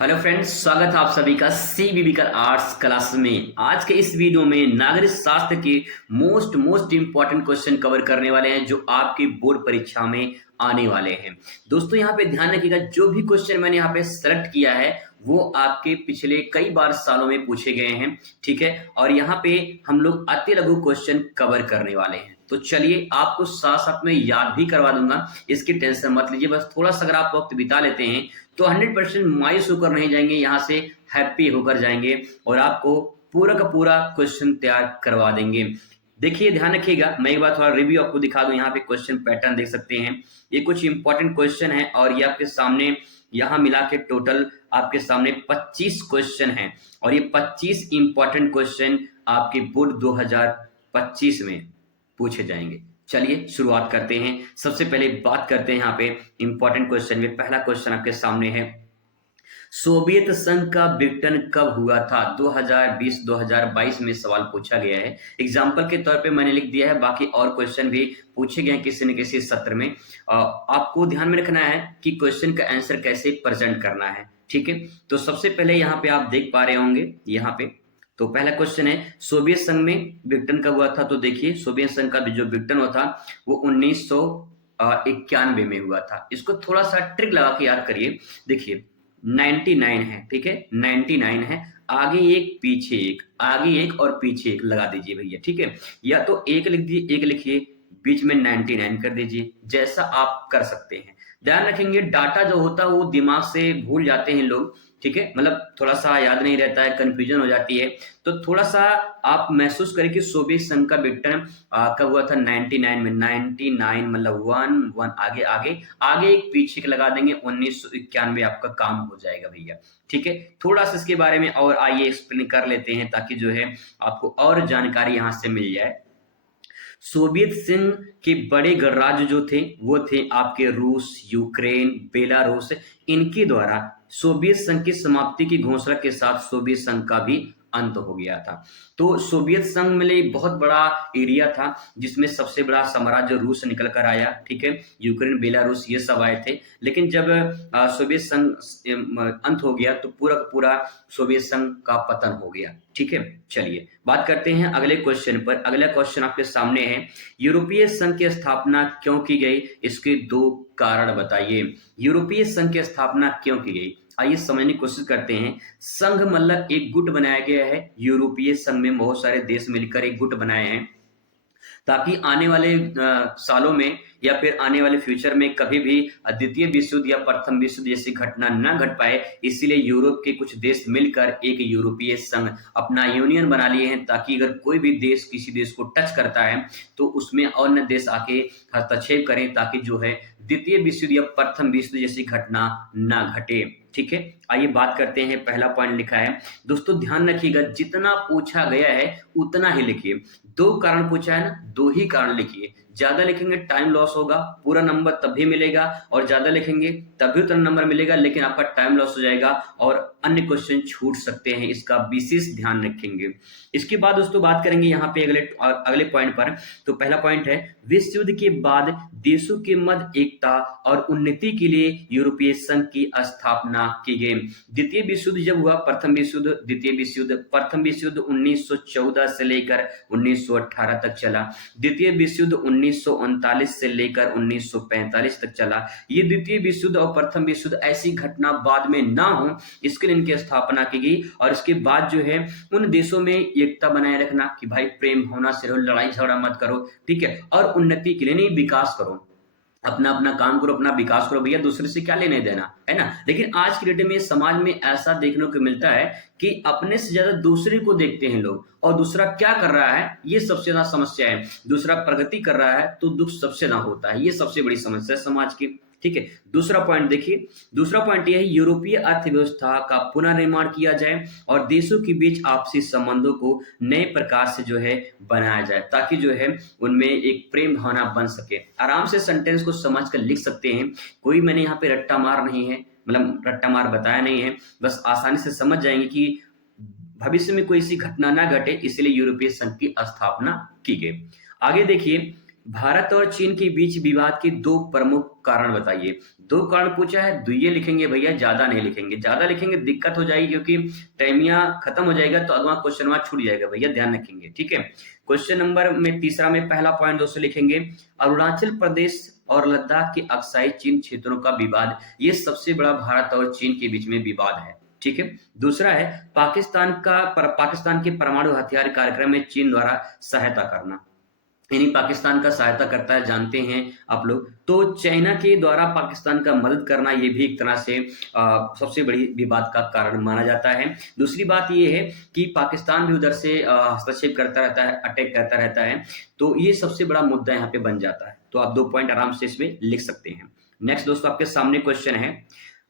Hello friends, स्वागत है आप सभी का सीबीबी कर आर्ट्स क्लास में। आज के इस वीडियो में नागरिक शास्त्र के मोस्ट इंपॉर्टेंट क्वेश्चन कवर करने वाले हैं जो आपकी बोर्ड परीक्षा में आने वाले हैं। दोस्तों यहाँ पे ध्यान रखिएगा, जो भी क्वेश्चन मैंने यहाँ पे सेलेक्ट किया है वो आपके पिछले कई बार सालों में पूछे गए हैं, ठीक है। और यहाँ पे हम लोग अति लघु क्वेश्चन कवर करने वाले हैं। तो चलिए आपको साथ साथ में याद भी करवा दूंगा, इसकी टेंशन मत लीजिए। बस थोड़ा सा अगर आप वक्त बिता लेते हैं तो 100% मायूस होकर नहीं जाएंगे, यहाँ से हैप्पी होकर जाएंगे और आपको पूरा का पूरा क्वेश्चन तैयार करवा देंगे। देखिए ध्यान रखिएगा, मैं एक बार थोड़ा रिव्यू आपको दिखा दूं। यहाँ पे क्वेश्चन पैटर्न देख सकते हैं, ये कुछ इंपॉर्टेंट क्वेश्चन है और ये आपके सामने यहाँ मिला के टोटल आपके सामने 25 क्वेश्चन हैं और ये 25 इंपॉर्टेंट क्वेश्चन आपके बोर्ड 2025 में पूछे जाएंगे। चलिए शुरुआत करते हैं। सबसे पहले बात करते हैं यहाँ पे इंपॉर्टेंट क्वेश्चन में। पहला क्वेश्चन आपके सामने है, सोवियत संघ का विघटन कब हुआ था? 2020-2022 में सवाल पूछा गया है। एग्जाम्पल के तौर पे मैंने लिख दिया है, बाकी और क्वेश्चन भी पूछे गए हैं किसी न किसी सत्र में। आपको ध्यान में रखना है कि क्वेश्चन का आंसर कैसे प्रेजेंट करना है, ठीक है। तो सबसे पहले यहाँ पे आप देख पा रहे होंगे, यहाँ पे तो पहला क्वेश्चन है सोवियत संघ में विघटन कब हुआ था। तो देखिए सोवियत संघ का जो विघटन हुआ था वो 1991 में हुआ था। इसको थोड़ा सा ट्रिक लगा के याद करिए। देखिए 99 है, ठीक है, 99 है, आगे एक पीछे एक, आगे एक और पीछे एक लगा दीजिए भैया, ठीक है। या तो एक लिख दीजिए, एक लिखिए, बीच में 99 कर दीजिए, जैसा आप कर सकते हैं। ध्यान रखेंगे डाटा जो होता है वो दिमाग से भूल जाते हैं लोग, ठीक है, मतलब थोड़ा सा याद नहीं रहता है, कंफ्यूजन हो जाती है। तो थोड़ा सा आप महसूस करें कि सोवियत संघ का विघटन कब हुआ था? 99 में। 99 मतलब 1 आगे आगे आगे एक पीछे के लगा देंगे, 1991 आपका काम हो जाएगा भैया, ठीक है। थोड़ा सा इसके बारे में और आइए एक्सप्लेन कर लेते हैं ताकि जो है आपको और जानकारी यहाँ से मिल जाए। सोवियत संघ के बड़े गणराज्य जो थे वो थे आपके रूस, यूक्रेन, बेलारूस। इनके द्वारा सोवियत संघ की समाप्ति की घोषणा के साथ सोवियत संघ का भी अंत हो गया था। तो सोवियत संघ में एक बहुत बड़ा एरिया था जिसमें सबसे बड़ा साम्राज्य रूस निकल कर आया, ठीक है, यूक्रेन, बेलारूस ये सब आए थे। लेकिन जब सोवियत संघ अंत हो गया तो पूरा का पूरा सोवियत संघ का पतन हो गया, ठीक है। चलिए बात करते हैं अगले क्वेश्चन पर। अगला क्वेश्चन आपके सामने है, यूरोपीय संघ की स्थापना क्यों की गई? इसके दो कारण बताइए। यूरोपीय संघ की स्थापना क्यों की गई, आइए समझने की कोशिश करते हैं। संघ मतलब एक गुट बनाया गया है। यूरोपीय संघ में बहुत सारे देश मिलकर एक गुट बनाए हैं ताकि आने वाले सालों में या फिर आने वाले फ्यूचर में कभी भी द्वितीय विश्व युद्ध या प्रथम विश्व युद्ध जैसी घटना न घट पाए, इसीलिए यूरोप के कुछ देश मिलकर एक यूरोपीय संघ अपना यूनियन बना लिए हैं ताकि अगर कोई भी देश किसी देश को टच करता है तो उसमें अन्य देश आके हस्तक्षेप करें ताकि जो है द्वितीय विश्व युद्ध या प्रथम विश्व युद्ध जैसी घटना न घटे, ठीक है। आइए बात करते हैं, पहला पॉइंट लिखा है। दोस्तों ध्यान रखिएगा, जितना पूछा गया है उतना ही लिखिए। दो कारण पूछा है ना, दो ही कारण लिखिए। ज्यादा लिखेंगे टाइम लॉस होगा, पूरा नंबर तभी मिलेगा, और ज्यादा लिखेंगे तभी उतना नंबर मिलेगा लेकिन आपका टाइम लॉस हो जाएगा और अन्य क्वेश्चन छूट सकते हैं। इसका विशेष ध्यान रखेंगे। इसके बाद दोस्तों बात करेंगे यहाँ पे अगले पॉइंट पर। तो पहला पॉइंट है, विश्व युद्ध के बाद देशों के मध्य एकता और उन्नति के लिए यूरोपीय संघ की स्थापना की गई। द्वितीय विश्व युद्ध जब हुआ, प्रथम विश्व युद्ध, द्वितीय विश्व युद्ध, प्रथम विश्व युद्ध 1914 से लेकर 1918 तक चला। द्वितीय विश्व युद्ध 1939 से लेकर 1945 तक चला। ये द्वितीय विश्व युद्ध और प्रथम विश्व युद्ध ऐसी घटना बाद में ना हो, इसके लिए इनकी स्थापना की गई। और इसके बाद जो है उन देशों में एकता बनाए रखना कि भाई प्रेम भावना से रहो, लड़ाई झगड़ा मत करो, ठीक है, और उन्नति के लिए नहीं, विकास करो, अपना अपना काम करो, अपना विकास करो भैया, दूसरे से क्या लेने देना है ना। लेकिन आज की डेट में समाज में ऐसा देखने को मिलता है कि अपने से ज्यादा दूसरे को देखते हैं लोग, और दूसरा क्या कर रहा है ये सबसे ज्यादा समस्या है। दूसरा प्रगति कर रहा है तो दुख सबसे ज्यादा होता है, ये सबसे बड़ी समस्या है समाज की, ठीक है। दूसरा पॉइंट देखिए, दूसरा पॉइंट यह है, यूरोपीय अर्थव्यवस्था का पुनर्निर्माण किया जाए और देशों के बीच आपसी संबंधों को नए प्रकार से जो है बनाया जाए ताकि जो है उनमें एक प्रेम भावना बन सके। आराम से सेंटेंस को समझ कर लिख सकते हैं, कोई मैंने यहाँ पे रट्टा मार नहीं है, मतलब रट्टा मार बताया नहीं है, बस आसानी से समझ जाएंगे कि भविष्य में कोई ऐसी घटना ना घटे, इसलिए यूरोपीय संघ की स्थापना की गई। आगे देखिए, भारत और चीन के बीच विवाद के दो प्रमुख कारण बताइए। दो कारण पूछा है, दुइये लिखेंगे भैया, ज्यादा नहीं लिखेंगे। ज्यादा लिखेंगे दिक्कत हो जाएगी क्योंकि टाइमिया खत्म हो जाएगा तो अगला क्वेश्चन वहां छूट जाएगा भैया, ध्यान रखेंगे, ठीक है। क्वेश्चन नंबर में तीसरा में पहला पॉइंट दोस्तों लिखेंगे, अरुणाचल प्रदेश और लद्दाख के अक्साई चीन क्षेत्रों का विवाद, ये सबसे बड़ा भारत और चीन के बीच में विवाद है, ठीक है। दूसरा है पाकिस्तान के परमाणु हथियार कार्यक्रम में चीन द्वारा सहायता करना, यानी पाकिस्तान का सहायता करता है, जानते हैं आप लोग। तो चाइना के द्वारा पाकिस्तान का मदद करना, ये भी एक तरह से सबसे बड़ी विवाद का कारण माना जाता है। दूसरी बात ये है कि पाकिस्तान भी उधर से हस्तक्षेप करता रहता है, अटैक करता रहता है, तो ये सबसे बड़ा मुद्दा यहाँ पे बन जाता है। तो आप 2 पॉइंट आराम से इसमें लिख सकते हैं। नेक्स्ट दोस्तों आपके सामने क्वेश्चन है,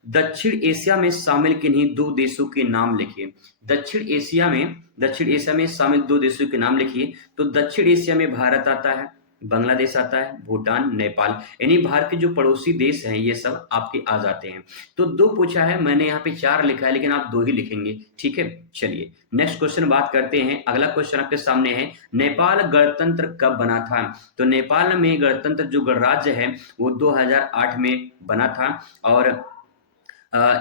दक्षिण एशिया में शामिल किन्हीं दो देशों के नाम लिखिए। दक्षिण एशिया में शामिल दो देशों के नाम लिखिए। तो दक्षिण एशिया में भारत आता है, बांग्लादेश आता है, भूटान, नेपाल, यानी भारत के जो पड़ोसी देश हैं ये सब आपके आ जाते हैं। तो दो पूछा है, मैंने यहाँ पे 4 लिखा है लेकिन आप 2 ही लिखेंगे, ठीक है। चलिए नेक्स्ट क्वेश्चन बात करते हैं। अगला क्वेश्चन आपके सामने है, नेपाल गणतंत्र कब बना था? तो नेपाल में गणतंत्र जो गणराज्य है वो 2008 में बना था, और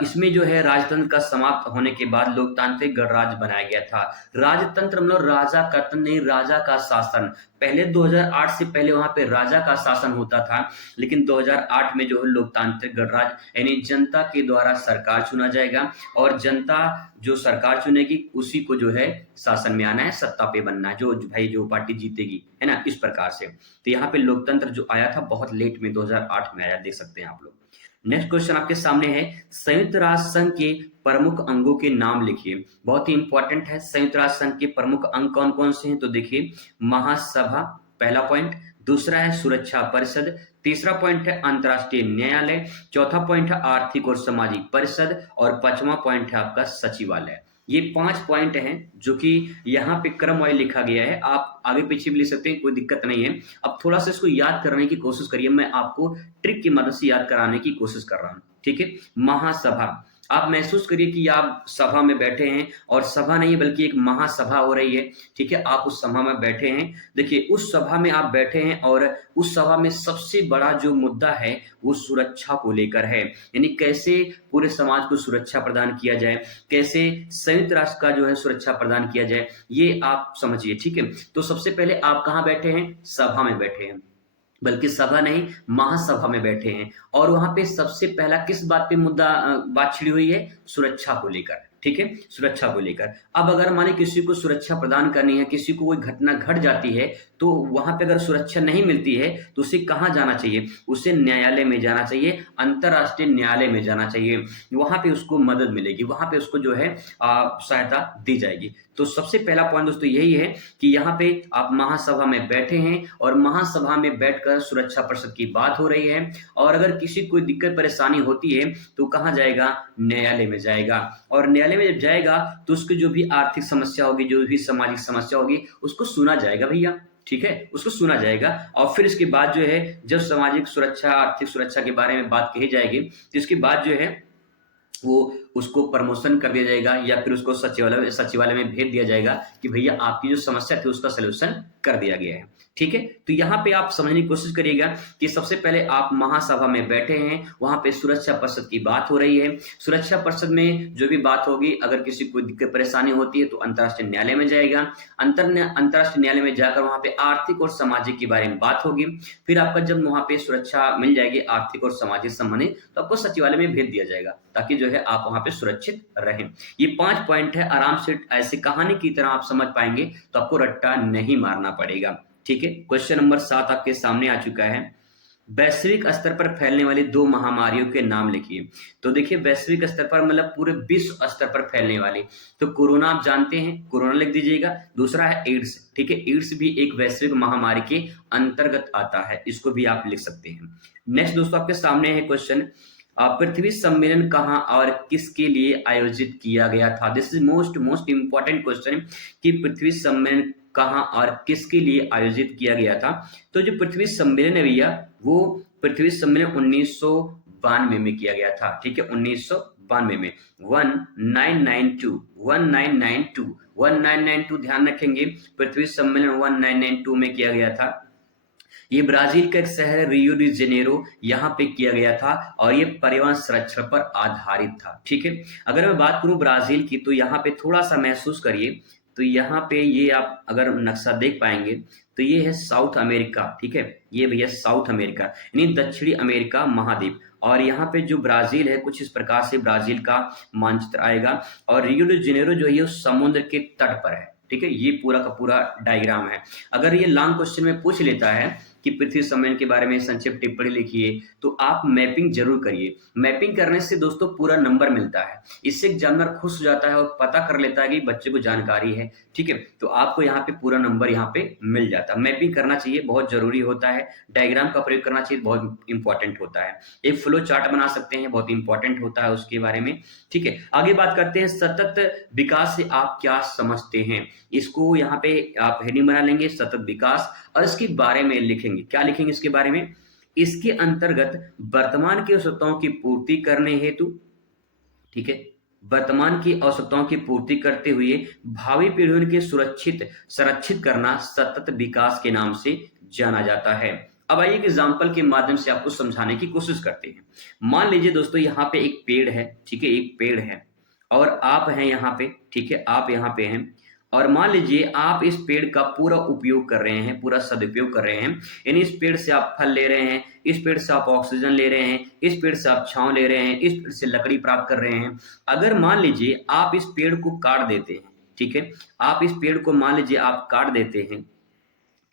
इसमें जो है राजतंत्र का समाप्त होने के बाद लोकतांत्रिक गणराज्य बनाया गया था। राजतंत्र मतलब राजा का तंत्र नहीं, राजा का शासन। पहले 2008 से पहले वहां पे राजा का शासन होता था, लेकिन 2008 में जो है लोकतांत्रिक गणराज्य, यानी जनता के द्वारा सरकार चुना जाएगा और जनता जो सरकार चुनेगी उसी को जो है शासन में आना है, सत्ता पे बनना है, जो पार्टी जीतेगी, है ना, इस प्रकार से। तो यहाँ पे लोकतंत्र जो आया था बहुत लेट में 2008 में आया, देख सकते हैं आप लोग। नेक्स्ट क्वेश्चन आपके सामने है, संयुक्त राष्ट्र संघ के प्रमुख अंगों के नाम लिखिए। बहुत ही इंपॉर्टेंट है, संयुक्त राष्ट्र संघ के प्रमुख अंग कौन कौन से हैं? तो देखिए, महासभा पहला पॉइंट, दूसरा है सुरक्षा परिषद, तीसरा पॉइंट है अंतर्राष्ट्रीय न्यायालय, चौथा पॉइंट है आर्थिक और सामाजिक परिषद, और पांचवा पॉइंट है आपका सचिवालय। ये 5 पॉइंट हैं जो कि यहाँ पे क्रम वाइज लिखा गया है, आप आगे पीछे भी लिख सकते हैं, कोई दिक्कत नहीं है। अब थोड़ा सा इसको याद करने की कोशिश करिए, मैं आपको ट्रिक की मदद से याद कराने की कोशिश कर रहा हूँ, ठीक है। महासभा, आप महसूस करिए कि आप सभा में बैठे हैं, और सभा नहीं बल्कि एक महासभा हो रही है, ठीक है। आप उस सभा में बैठे हैं, देखिए उस सभा में आप बैठे हैं, और उस सभा में सबसे बड़ा जो मुद्दा है वो सुरक्षा को लेकर है, यानी कैसे पूरे समाज को सुरक्षा प्रदान किया जाए, कैसे संयुक्त राष्ट्र का जो है सुरक्षा प्रदान किया जाए, ये आप समझिए, ठीक है। तो सबसे पहले आप कहाँ बैठे हैं? सभा में बैठे हैं, बल्कि सभा नहीं महासभा में बैठे हैं, और वहां पे सबसे पहला किस बात पे बात छिड़ी हुई है? सुरक्षा को लेकर, ठीक है, सुरक्षा को लेकर। अब अगर माने किसी को सुरक्षा प्रदान करनी है, किसी को कोई घटना घट जाती है, तो वहां पे अगर सुरक्षा नहीं मिलती है तो उसे कहाँ जाना चाहिए? उसे न्यायालय में जाना चाहिए, अंतरराष्ट्रीय न्यायालय में जाना चाहिए, वहां पे उसको मदद मिलेगी, वहां पे उसको जो है सहायता दी जाएगी। तो सबसे पहला पॉइंट दोस्तों यही है कि यहाँ पे आप महासभा में बैठे हैं, और महासभा में बैठकर सुरक्षा परिषद की बात हो रही है, और अगर किसी कोई दिक्कत परेशानी होती है तो कहाँ जाएगा? न्यायालय में जाएगा, और न्यायालय में जब जाएगा तो उसकी जो भी आर्थिक समस्या होगी, जो भी सामाजिक समस्या होगी, उसको सुना जाएगा भैया, ठीक है, उसको सुना जाएगा। और फिर इसके बाद जो है जब सामाजिक सुरक्षा, आर्थिक सुरक्षा के बारे में बात कही जाएगी, तो इसके बाद जो है वो उसको प्रमोशन कर दिया जाएगा, या फिर उसको सचिवालय में भेज दिया जाएगा कि भैया आपकी जो समस्या थी उसका सलूशन कर दिया गया है, ठीक है। तो यहाँ पे आप समझने की कोशिश करिएगा कि सबसे पहले आप महासभा में बैठे हैं, वहां पे सुरक्षा परिषद की बात हो रही है, सुरक्षा परिषद में जो भी बात होगी, अगर किसी को दिक्कत परेशानी होती है तो अंतर्राष्ट्रीय न्यायालय में जाएगा, अंतर्राष्ट्रीय न्यायालय में जाकर वहां पे आर्थिक और सामाजिक के बारे में बात होगी, फिर आपका जब वहां पे सुरक्षा मिल जाएगी आर्थिक और सामाजिक संबंधित, तो आपको सचिवालय में भेज दिया जाएगा, ताकि जो है आप वहां पे सुरक्षित रहें। ये 5 पॉइंट है, आराम से ऐसे कहानी की तरह आप समझ पाएंगे, तो आपको रट्टा नहीं मारना पड़ेगा, ठीक है। क्वेश्चन नंबर 7 आपके सामने आ चुका है, वैश्विक स्तर पर फैलने वाली 2 महामारियों के नाम लिखिए। तो देखिए वैश्विक स्तर पर मतलब पूरे विश्व स्तर पर फैलने वाली, तो कोरोना आप जानते हैं, कोरोना लिख दीजिएगा। दूसरा है एड्स, ठीक है, एड्स भी एक वैश्विक महामारी के अंतर्गत आता है, इसको भी आप लिख सकते हैं। नेक्स्ट दोस्तों आपके सामने है क्वेश्चन, पृथ्वी सम्मेलन कहाँ और किसके लिए आयोजित किया गया था? This is most important question कि पृथ्वी सम्मेलन कहाँ और किसके लिए आयोजित किया गया था। तो जो पृथ्वी सम्मेलन है भैया, वो पृथ्वी सम्मेलन 1992 में किया गया था, ठीक है, 1992 में 1992 ध्यान रखेंगे, पृथ्वी सम्मेलन 1992 में किया गया था। ये ब्राजील का एक शहर है रियो डी जेनेरो, यहाँ पे किया गया था और ये पर्यावरण संरक्षण पर आधारित था। ठीक है, अगर मैं बात करूं ब्राजील की तो यहाँ पे थोड़ा सा महसूस करिए, तो यहाँ पे ये आप अगर नक्शा देख पाएंगे तो ये है साउथ अमेरिका। ठीक है, ये भैया साउथ अमेरिका यानी दक्षिणी अमेरिका महाद्वीप, और यहाँ पे जो ब्राजील है कुछ इस प्रकार से ब्राजील का मानचित्र आएगा, और रियो डी जेनेरो जो है ये समुद्र के तट पर है। ठीक है, ये पूरा का पूरा डायग्राम है। अगर ये लॉन्ग क्वेश्चन में पूछ लेता है कि पृथ्वी सम्मेलन के बारे में संक्षिप्त टिप्पणी लिखिए, तो आप मैपिंग जरूर करिए। मैपिंग करने से दोस्तों पूरा नंबर मिलता है, इससे एग्जामिनर खुश हो जाता है और पता कर लेता है कि बच्चे को जानकारी है। ठीक है, तो आपको यहाँ पे पूरा नंबर यहाँ पे मिल जाता है। मैपिंग करना चाहिए, बहुत जरूरी होता है। डायग्राम का प्रयोग करना चाहिए, बहुत इंपॉर्टेंट होता है। एक फ्लो चार्ट बना सकते हैं, बहुत इंपॉर्टेंट होता है उसके बारे में। ठीक है, आगे बात करते हैं सतत विकास से आप क्या समझते हैं। इसको यहाँ पे आप हेडिंग बना लेंगे सतत विकास, और इसके बारे में लिखेंगे। क्या लिखेंगे इसके बारे में? इसके अंतर्गत वर्तमान की आवश्यकताओं की पूर्ति करने हेतु, ठीक है, वर्तमान की आवश्यकताओं की पूर्ति करते हुए भावी पीढ़ियों के सुरक्षित संरक्षित करना सतत विकास के नाम से जाना जाता है। अब आइए एक एग्जाम्पल के माध्यम से आपको समझाने की कोशिश करते हैं। मान लीजिए दोस्तों यहाँ पे एक पेड़ है। ठीक है, एक पेड़ है और आप हैं यहाँ पे। ठीक है, आप यहाँ पे हैं और मान लीजिए आप इस पेड़ का पूरा उपयोग कर रहे हैं, पूरा सदुपयोग कर रहे हैं, यानी इस पेड़ से आप फल ले रहे हैं, इस पेड़ से आप ऑक्सीजन ले रहे हैं, इस पेड़ से आप छांव ले रहे हैं, इस पेड़ से लकड़ी प्राप्त कर रहे हैं। अगर मान लीजिए आप इस पेड़ को काट देते हैं, ठीक है, आप इस पेड़ को मान लीजिए आप काट देते हैं,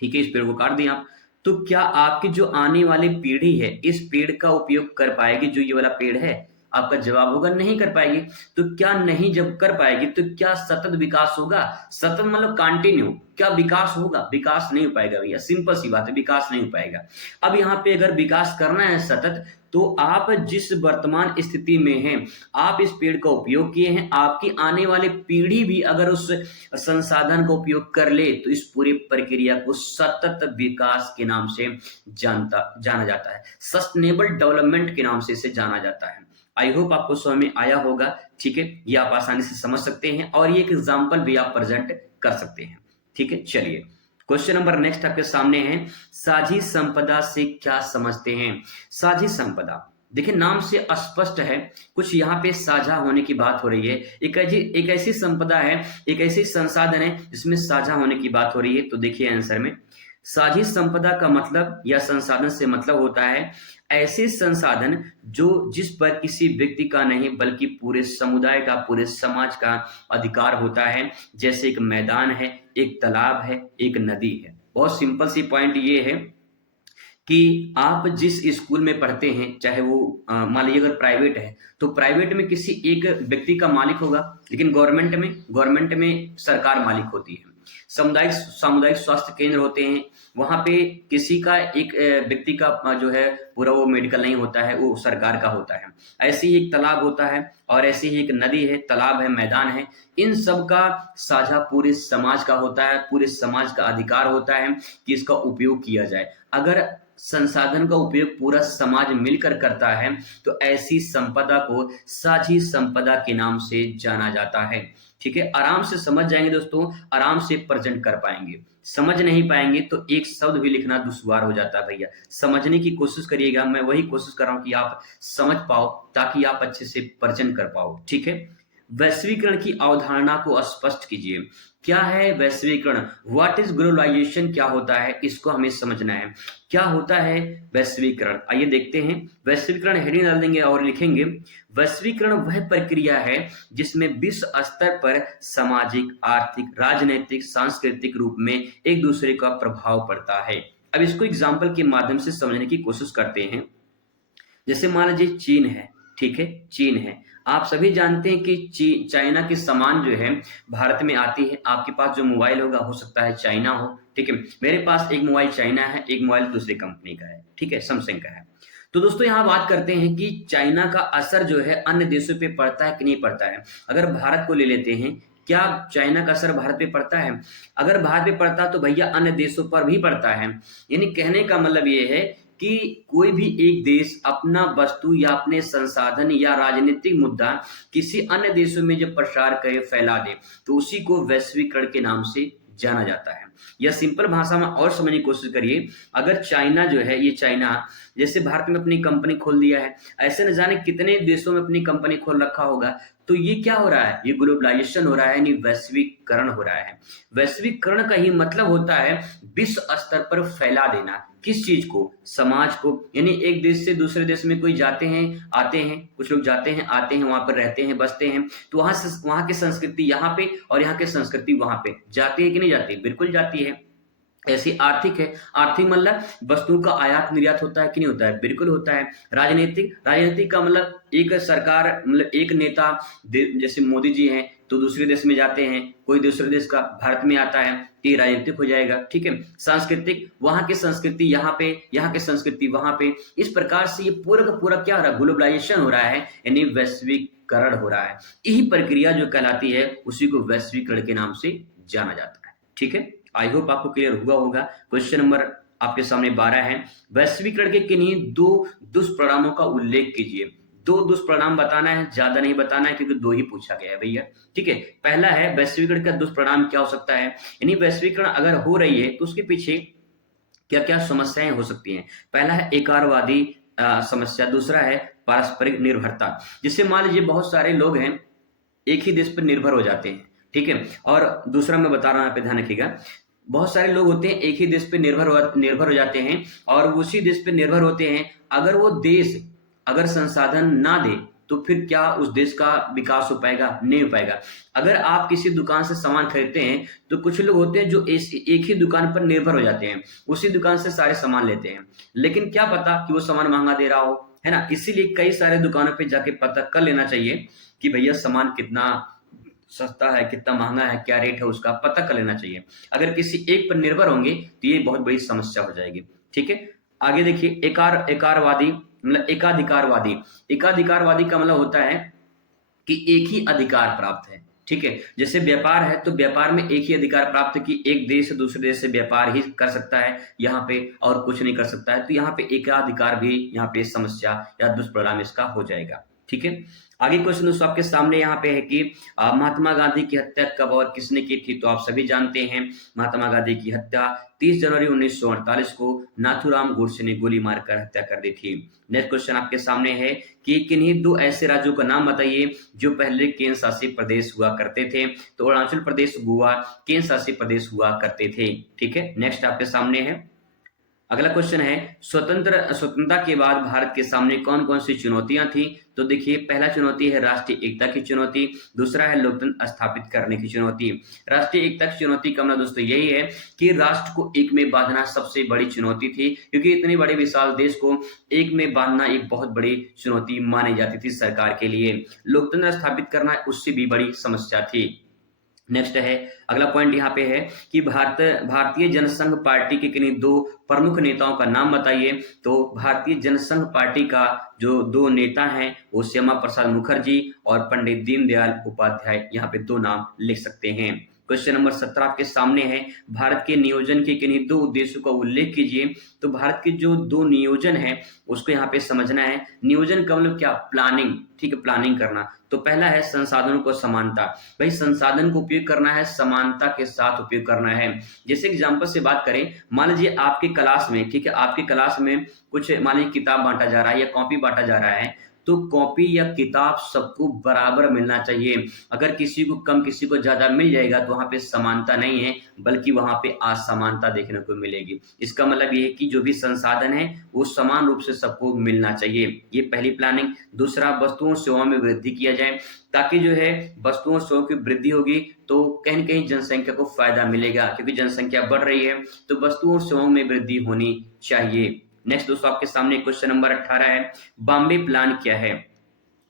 ठीक है, इस पेड़ को काट दिया आप, तो क्या आपकी जो आने वाली पीढ़ी है इस पेड़ का उपयोग कर पाएगी? जो ये वाला पेड़ है, आपका जवाब होगा नहीं कर पाएगी। तो क्या नहीं जब कर पाएगी तो क्या सतत विकास होगा? सतत मतलब कंटिन्यू, क्या विकास होगा? विकास नहीं हो पाएगा भैया, सिंपल सी बात है, विकास नहीं हो पाएगा। अब यहाँ पे अगर विकास करना है सतत, तो आप जिस वर्तमान स्थिति में हैं, आप इस पेड़ का उपयोग किए हैं, आपकी आने वाली पीढ़ी भी अगर उस संसाधन का उपयोग कर ले तो इस पूरी प्रक्रिया को सतत विकास के नाम से जाना जाता है, सस्टेनेबल डेवलपमेंट के नाम से इसे जाना जाता है। आई होप आपको समझ में आया होगा। ठीक है, ये आप आसानी से समझ सकते हैं और ये एक एग्जाम्पल भी आप प्रेजेंट कर सकते हैं। ठीक है, चलिए क्वेश्चन नंबर नेक्स्ट आपके सामने है, साझी संपदा से क्या समझते हैं? साझी संपदा, देखिए नाम से स्पष्ट है, कुछ यहाँ पे साझा होने की बात हो रही है। एक ऐसी संपदा है, एक ऐसी संसाधन है जिसमें साझा होने की बात हो रही है। तो देखिए आंसर में साझी संपदा का मतलब या संसाधन से मतलब होता है ऐसे संसाधन जो जिस पर किसी व्यक्ति का नहीं बल्कि पूरे समुदाय का, पूरे समाज का अधिकार होता है। जैसे एक मैदान है, एक तालाब है, एक नदी है। बहुत सिंपल सी पॉइंट ये है कि आप जिस स्कूल में पढ़ते हैं, चाहे वो मान लीजिए अगर प्राइवेट है तो प्राइवेट में किसी एक व्यक्ति का मालिक होगा, लेकिन गवर्नमेंट में सरकार मालिक होती है। सामुदायिक स्वास्थ्य केंद्र होते हैं, वहां पे किसी का एक व्यक्ति का जो है पूरा वो मेडिकल नहीं होता है, वो सरकार का होता है। ऐसे ही एक तालाब होता है और ऐसे ही एक नदी है, तालाब है, मैदान है। इन सब का साझा पूरे समाज का होता है, पूरे समाज का अधिकार होता है कि इसका उपयोग किया जाए। अगर संसाधन का उपयोग पूरा समाज मिलकर करता है तो ऐसी संपदा को साझी संपदा के नाम से जाना जाता है। ठीक है, आराम से समझ जाएंगे दोस्तों, आराम से प्रेजेंट कर पाएंगे। समझ नहीं पाएंगे तो एक शब्द भी लिखना दुश्वार हो जाता है भैया। समझने की कोशिश करिएगा, मैं वही कोशिश कर रहा हूं कि आप समझ पाओ ताकि आप अच्छे से प्रेजेंट कर पाओ। ठीक है, वैश्वीकरण की अवधारणा को स्पष्ट कीजिए। क्या है वैश्वीकरण? What is globalisation? क्या होता है, इसको हमें समझना है। क्या होता है वैश्वीकरण? आइए देखते हैं। वैश्वीकरण हेडिंग डाल देंगे और लिखेंगे, वैश्वीकरण वह प्रक्रिया है जिसमें विश्व स्तर पर सामाजिक, आर्थिक, राजनीतिक, सांस्कृतिक रूप में एक दूसरे का प्रभाव पड़ता है। अब इसको एग्जाम्पल के माध्यम से समझने की कोशिश करते हैं। जैसे मान लीजिए चीन है, ठीक है, चीन है। आप सभी जानते हैं कि चाइना की सामान जो है भारत में आती है। आपके पास जो मोबाइल होगा हो सकता है चाइना हो, ठीक है। मेरे पास एक मोबाइल चाइना है, एक मोबाइल दूसरी कंपनी का है, ठीक है, सैमसंग का है। तो दोस्तों यहाँ बात करते हैं कि चाइना का असर जो है अन्य देशों पे पड़ता है कि नहीं पड़ता है। अगर भारत को ले लेते हैं, क्या चाइना का असर भारत पे पड़ता है? अगर भारत पे पड़ता तो भैया अन्य देशों पर भी पड़ता है। यानी कहने का मतलब ये है कि कोई भी एक देश अपना वस्तु या अपने संसाधन या राजनीतिक मुद्दा किसी अन्य देशों में जब प्रसार करे, फैला दे, तो उसी को वैश्वीकरण के नाम से जाना जाता है। या सिंपल भाषा में और समझने की कोशिश करिए, अगर चाइना जो है, ये चाइना जैसे भारत में अपनी कंपनी खोल दिया है, ऐसे न जाने कितने देशों में अपनी कंपनी खोल रखा होगा। तो ये क्या हो रहा है, ये ग्लोबलाइजेशन हो रहा है, यानी वैश्वीकरण हो रहा है। वैश्वीकरण का ही मतलब होता है विश्व स्तर पर फैला देना। किस चीज को, समाज को, यानी एक देश से दूसरे देश में कोई जाते हैं आते हैं, कुछ लोग जाते हैं आते हैं, वहां पर रहते हैं बसते हैं, तो वहां की संस्कृति यहाँ पे और यहाँ की संस्कृति वहां पे जाती है कि नहीं जाती, बिल्कुल जाती है। ऐसी आर्थिक है, आर्थिक मतलब वस्तुओं का आयात निर्यात होता है कि नहीं होता है, बिल्कुल होता है। राजनीतिक, राजनीतिक का मतलब एक सरकार, मतलब एक नेता जैसे मोदी जी हैं तो दूसरे देश में जाते हैं, कोई दूसरे देश का भारत में आता है, तो ये राजनीतिक हो जाएगा, ठीक है। सांस्कृतिक, वहां की संस्कृति यहाँ पे, यहाँ की संस्कृति वहां पे, इस प्रकार से ये पूरा का पूरा क्या हो रहा है, ग्लोबलाइजेशन हो रहा है, यानी वैश्वीकरण हो रहा है। यही प्रक्रिया जो कहलाती है उसी को वैश्वीकरण के नाम से जाना जाता है, ठीक है। आई होप आपको क्लियर हुआ होगा। क्वेश्चन नंबर आपके सामने 12 है, वैश्वीकरण के किन्हीं दो दुष्परिणामों का उल्लेख कीजिए। दो दुष्परिणाम बताना है, ज्यादा नहीं बताना है, क्योंकि दो ही पूछा गया है भैया, ठीक है। पहला है वैश्वीकरण का दुष्परिणाम क्या हो सकता है, यानी वैश्वीकरण अगर हो रही है तो उसके पीछे क्या क्या समस्याएं हो सकती हैं। पहला है एकारवादी समस्या, दूसरा है पारस्परिक निर्भरता। जिससे मान लीजिए बहुत सारे लोग हैं एक ही देश पर निर्भर हो जाते हैं, ठीक है। और दूसरा मैं बता रहा हूं, यहाँ पे ध्यान रखिएगा, बहुत सारे लोग होते हैं एक ही देश पे निर्भर हो जाते हैं और उसी देश पे निर्भर होते हैं। अगर वो देश अगर संसाधन ना दे तो फिर क्या उस देश का विकास हो पाएगा, नहीं हो पाएगा। अगर आप किसी दुकान से सामान खरीदते हैं तो कुछ लोग होते हैं जो एक ही दुकान पर निर्भर हो जाते हैं, उसी दुकान से सारे सामान लेते हैं, लेकिन क्या पता कि वो सामान महंगा दे रहा हो, है ना। इसीलिए कई सारे दुकानों पे जाके पता कर लेना चाहिए कि भैया सामान कितना सस्ता है, कितना महंगा है, क्या रेट है, उसका पता कर लेना चाहिए। अगर किसी एक पर निर्भर होंगे तो ये बहुत बड़ी समस्या हो जाएगी, ठीक है। आगे देखिए, एकारवादी मतलब एकाधिकारवादी। एकाधिकारवादी का मतलब होता है कि एक ही अधिकार प्राप्त है, ठीक है। जैसे व्यापार है तो व्यापार में एक ही अधिकार प्राप्त है कि एक देश से दूसरे देश से व्यापार ही कर सकता है यहाँ पे, और कुछ नहीं कर सकता है। तो यहाँ पे एकाधिकार भी यहाँ पे समस्या या दुष्परिणाम इसका हो जाएगा, ठीक है। आगे क्वेश्चन दोस्तों आपके सामने यहाँ पे है कि महात्मा गांधी की हत्या कब और किसने की थी। तो आप सभी जानते हैं महात्मा गांधी की हत्या 30 जनवरी 1948 को नाथूराम गोडसे ने गोली मारकर हत्या कर दी थी। नेक्स्ट क्वेश्चन आपके सामने है कि किन्हीं दो ऐसे राज्यों का नाम बताइए जो पहले केंद्र शासित प्रदेश हुआ करते थे। तो अरुणाचल प्रदेश, गोवा केंद्र शासित प्रदेश हुआ करते थे, ठीक है। नेक्स्ट आपके सामने है, अगला क्वेश्चन है स्वतंत्रता के बाद भारत के सामने कौन कौन सी चुनौतियां थी। तो देखिए, पहला चुनौती है राष्ट्रीय एकता की चुनौती, दूसरा है लोकतंत्र स्थापित करने की चुनौती। राष्ट्रीय एकता की चुनौती का मतलब दोस्तों यही है कि राष्ट्र को एक में बांधना सबसे बड़ी चुनौती थी, क्योंकि इतने बड़े विशाल देश को एक में बांधना एक बहुत बड़ी चुनौती मानी जाती थी सरकार के लिए। लोकतंत्र स्थापित करना उससे भी बड़ी समस्या थी। नेक्स्ट है, अगला पॉइंट यहाँ पे है कि भारतीय जनसंघ पार्टी के किन्हीं दो प्रमुख नेताओं का नाम बताइए। तो भारतीय जनसंघ पार्टी का जो दो नेता हैं वो श्यामा प्रसाद मुखर्जी और पंडित दीनदयाल उपाध्याय, यहाँ पे दो नाम लिख सकते हैं। क्वेश्चन नंबर 17 आपके सामने है, भारत के नियोजन के किन्हीं दो उद्देश्यों का उल्लेख कीजिए। तो भारत के जो दो नियोजन है उसको यहाँ पे समझना है। नियोजन का मतलब क्या, प्लानिंग, ठीक है, प्लानिंग करना। तो पहला है संसाधनों को समानता, भाई संसाधन को उपयोग करना है, समानता के साथ उपयोग करना है। जैसे एग्जांपल से बात करें, मान लीजिए आपके क्लास में, ठीक है, आपके क्लास में कुछ मान लीजिए किताब बांटा जा रहा है या कॉपी बांटा जा रहा है, तो कॉपी या किताब सबको बराबर मिलना चाहिए। अगर किसी को कम किसी को ज्यादा मिल जाएगा तो वहां पे समानता नहीं है, बल्कि वहां पे असमानता देखने को मिलेगी। इसका मतलब ये है कि जो भी संसाधन है वो समान रूप से सबको मिलना चाहिए, ये पहली प्लानिंग। दूसरा, वस्तुओं सेवाओं में वृद्धि किया जाए, ताकि जो है वस्तुओं सेवाओं की वृद्धि होगी तो कहीं न कहीं जनसंख्या को फायदा मिलेगा, क्योंकि जनसंख्या बढ़ रही है तो वस्तुओं और सेवाओं में वृद्धि होनी चाहिए। नेक्स्ट दोस्तों आपके सामने क्वेश्चन नंबर 18 है, बॉम्बे प्लान क्या है।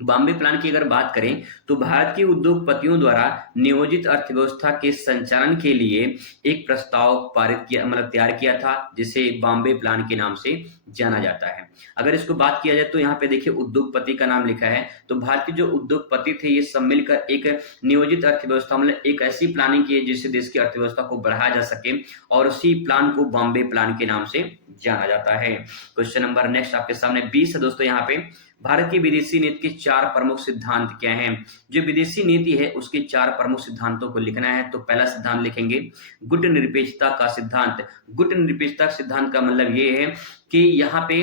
बॉम्बे प्लान की अगर बात करें तो भारत के उद्योगपतियों द्वारा नियोजित अर्थव्यवस्था के संचालन के लिए एक प्रस्ताव पारित किया, मतलब तैयार किया था, जिसे बॉम्बे प्लान के नाम से जाना जाता है। अगर इसको बात किया जाए तो यहाँ पे देखिए उद्योगपति का नाम लिखा है, तो भारत के जो उद्योगपति थे ये सब मिलकर एक नियोजित अर्थव्यवस्था, मतलब एक ऐसी प्लानिंग की है जिससे देश की अर्थव्यवस्था को बढ़ाया जा सके, और उसी प्लान को बॉम्बे प्लान के नाम से जाना जाता है। क्वेश्चन नंबर नेक्स्ट आपके सामने 20 है दोस्तों। यहाँ पे भारत की विदेशी नीति के 4 प्रमुख सिद्धांत क्या हैं? जो विदेशी नीति है उसके 4 प्रमुख सिद्धांतों को लिखना है। तो पहला सिद्धांत लिखेंगे गुटनिरपेक्षता का सिद्धांत। गुटनिरपेक्षता सिद्धांत का मतलब ये है कि यहाँ पे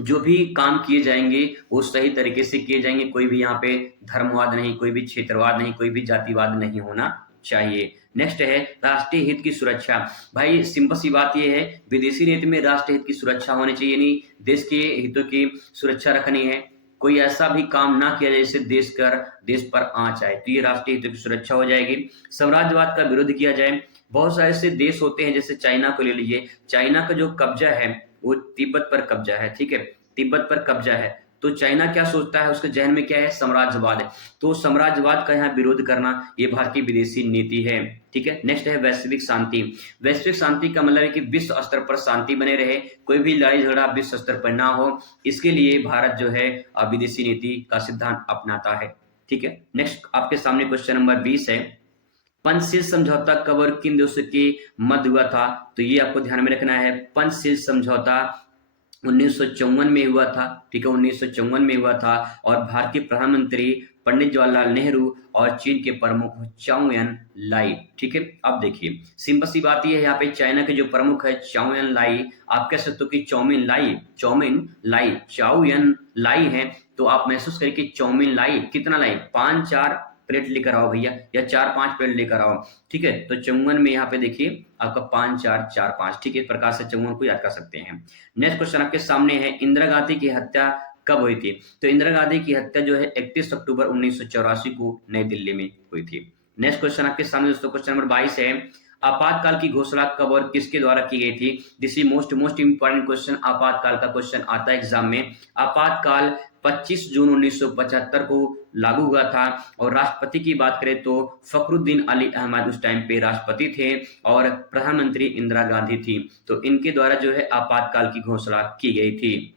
जो भी काम किए जाएंगे वो सही तरीके से किए जाएंगे। कोई भी यहाँ पे धर्मवाद नहीं, कोई भी क्षेत्रवाद नहीं, कोई भी जातिवाद नहीं होना चाहिए। नेक्स्ट है राष्ट्रीय हित की सुरक्षा। भाई सिंपल सी बात ये है, विदेशी नीति में राष्ट्रीय हित की सुरक्षा होनी चाहिए, नहीं देश के हितों की सुरक्षा रखनी है। कोई ऐसा भी काम ना किया जाए जिससे देश पर आंच आए, तो ये राष्ट्रीय हितों की सुरक्षा हो जाएगी। साम्राज्यवाद का विरोध किया जाए। बहुत सारे ऐसे देश होते हैं, जैसे चाइना को ले लीजिए। चाइना का जो कब्जा है वो तिब्बत पर कब्जा है, ठीक है, तिब्बत पर कब्जा है। तो चाइना क्या सोचता है, उसके जहन में क्या है, साम्राज्यवाद है। तो साम्राज्यवाद का यहाँ विरोध करना ये भारत की विदेशी नीति है, ठीक है। नेक्स्ट है वैश्विक शांति। वैश्विक शांति का मतलब है कि विश्व स्तर पर शांति बने रहे, कोई भी लड़ाई झगड़ा विश्व स्तर पर ना हो, इसके लिए भारत जो है विदेशी नीति का सिद्धांत अपनाता है, ठीक है। नेक्स्ट आपके सामने क्वेश्चन नंबर 20 है, पंचशील समझौता कब और किन देशों के मध्य हुआ था? तो ये आपको ध्यान में रखना है। पंचशील समझौता 1954 में हुआ था, ठीक है, 1954 में हुआ था। और भारत के प्रधानमंत्री पंडित जवाहरलाल नेहरू और चीन के प्रमुख चाउ एन लाई, ठीक है। अब देखिए सिंपल सी बात ये है, यहाँ पे चाइना के जो प्रमुख है चाउ एन लाई, आप कह सकते हो कि चाउमिन लाई चाउ एन लाई है। तो आप महसूस करें कि चाउमिन लाई कितना लाई, 5-4 प्लेट लेकर आओ भैया, या 4-5 प्लेट लेकर आओ, ठीक है। तो 54 में यहाँ पे देखिए आपका 5-4-4-5, ठीक है, इस प्रकार से 54 को याद कर सकते हैं। नेक्स्ट क्वेश्चन आपके सामने है, इंदिरा गांधी की हत्या कब हुई थी? तो इंदिरा गांधी की हत्या जो है 31 अक्टूबर 1984 को नई दिल्ली में हुई थी। नेक्स्ट क्वेश्चन आपके सामने दोस्तों क्वेश्चन नंबर 22 है, आपातकाल की घोषणा कब और किसके द्वारा की गई थी? This is most important question. आपातकाल का क्वेश्चन आता है एग्जाम में। आपातकाल 25 जून 1975 को लागू हुआ था। और राष्ट्रपति की बात करें तो फखरुद्दीन अली अहमद उस टाइम पे राष्ट्रपति थे और प्रधानमंत्री इंदिरा गांधी थी। तो इनके द्वारा जो है आपातकाल की घोषणा की गई थी।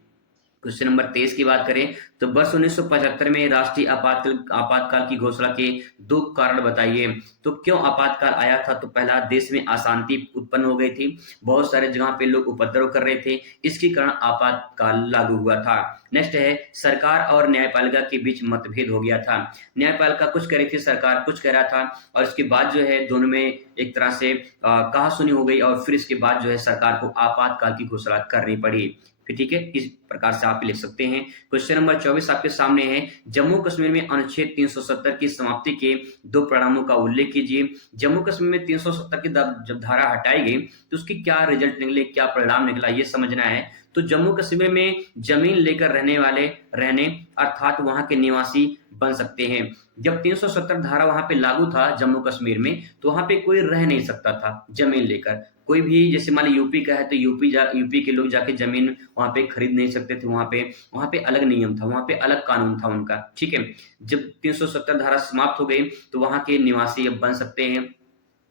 क्वेश्चन नंबर 23 की बात करें तो वर्ष 1975 में राष्ट्रीय आपातकाल की घोषणा के 2 कारण बताइए। तो क्यों आपातकाल आया था? तो पहला, देश में अशांति उत्पन्न हो गई थी, बहुत सारे जगह पे लोग उपद्रव कर रहे थे, इसके कारण आपातकाल लागू हुआ था। नेक्स्ट है, सरकार और न्यायपालिका के बीच मतभेद हो गया था। न्यायपालिका कुछ कह रही थी, सरकार कुछ कह रहा था, और इसके बाद जो है दोनों में एक तरह से कहासुनी हो गई, और फिर इसके बाद जो है सरकार को आपातकाल की घोषणा करनी पड़ी। फिर ठीक है, इस प्रकार से आप लिख सकते हैं। क्वेश्चन नंबर 24 आपके सामने है, जम्मू कश्मीर में अनुच्छेद 370 की समाप्ति के 2 परिणामों का उल्लेख कीजिए। जम्मू कश्मीर में 370 की जब धारा हटाई गई तो उसकी क्या रिजल्ट निकले, क्या परिणाम निकला, ये समझना है। तो जम्मू कश्मीर में जमीन लेकर रहने अर्थात वहां के निवासी बन सकते हैं। जब 370 धारा वहां पे लागू था जम्मू कश्मीर में, तो वहां पे कोई रह नहीं सकता था जमीन लेकर। कोई भी, जैसे मान ली यूपी का है तो यूपी के लोग जाके जमीन वहां पे खरीद नहीं सकते थे। वहां पे अलग नियम था, वहां पे अलग कानून था उनका, ठीक है। जब 370 धारा समाप्त हो गई तो वहां के निवासी अब बन सकते हैं,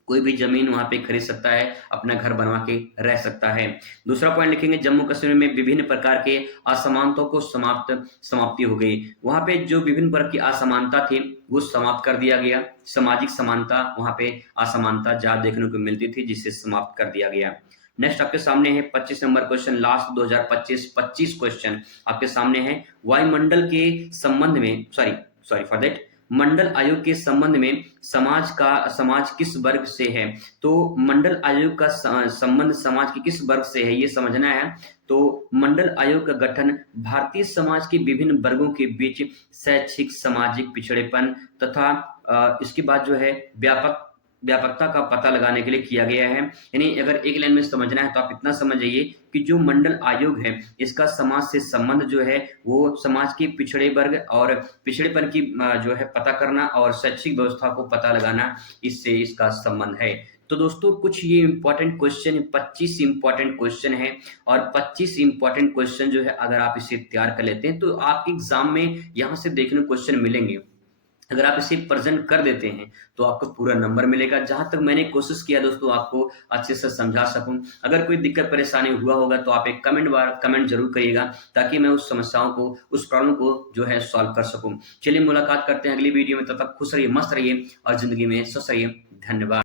कोई भी जमीन वहां पे खरीद सकता है, अपना घर बनवा के रह सकता है। दूसरा पॉइंट लिखेंगे, जम्मू कश्मीर में विभिन्न प्रकार के असमानताओं को समाप्ति हो गई। वहां पे जो विभिन्न प्रकार की असमानता थी वो समाप्त कर दिया गया। सामाजिक समानता, वहां पे असमानता ज्यादा देखने को मिलती थी, जिसे समाप्त कर दिया गया। नेक्स्ट आपके सामने है 25 नंबर क्वेश्चन, लास्ट 2025 क्वेश्चन आपके सामने है। वायुमंडल के संबंध में सॉरी फॉर दैट मंडल आयोग के संबंध में समाज किस वर्ग से है? तो मंडल आयोग का संबंध समाज के किस वर्ग से है, ये समझना है। तो मंडल आयोग का गठन भारतीय समाज के विभिन्न वर्गों के बीच शैक्षिक सामाजिक पिछड़ेपन तथा इसके बाद जो है व्यापकता का पता लगाने के लिए किया गया है। यानी अगर एक लाइन में समझना है तो आप इतना समझ जाइए कि जो मंडल आयोग है इसका समाज से संबंध जो है वो समाज के पिछड़े वर्ग और पिछड़ेपन की जो है पता करना और शैक्षिक व्यवस्था को पता लगाना, इससे इसका संबंध है। तो दोस्तों कुछ ये इंपॉर्टेंट क्वेश्चन 25 इंपॉर्टेंट क्वेश्चन है, और 25 इंपॉर्टेंट क्वेश्चन जो है अगर आप इसे तैयार कर लेते हैं तो आपके एग्जाम में यहाँ से देखने को क्वेश्चन मिलेंगे। अगर आप इसे प्रेजेंट कर देते हैं तो आपको पूरा नंबर मिलेगा। जहां तक मैंने कोशिश किया दोस्तों आपको अच्छे से समझा सकूं। अगर कोई दिक्कत परेशानी हुआ होगा तो आप एक कमेंट जरूर करिएगा, ताकि मैं उस समस्याओं को, उस प्रॉब्लम को जो है सॉल्व कर सकूं। चलिए मुलाकात करते हैं अगली वीडियो में, तब तक खुश रहिए, मस्त रहिए और जिंदगी में स्वस्थ रहिए। धन्यवाद।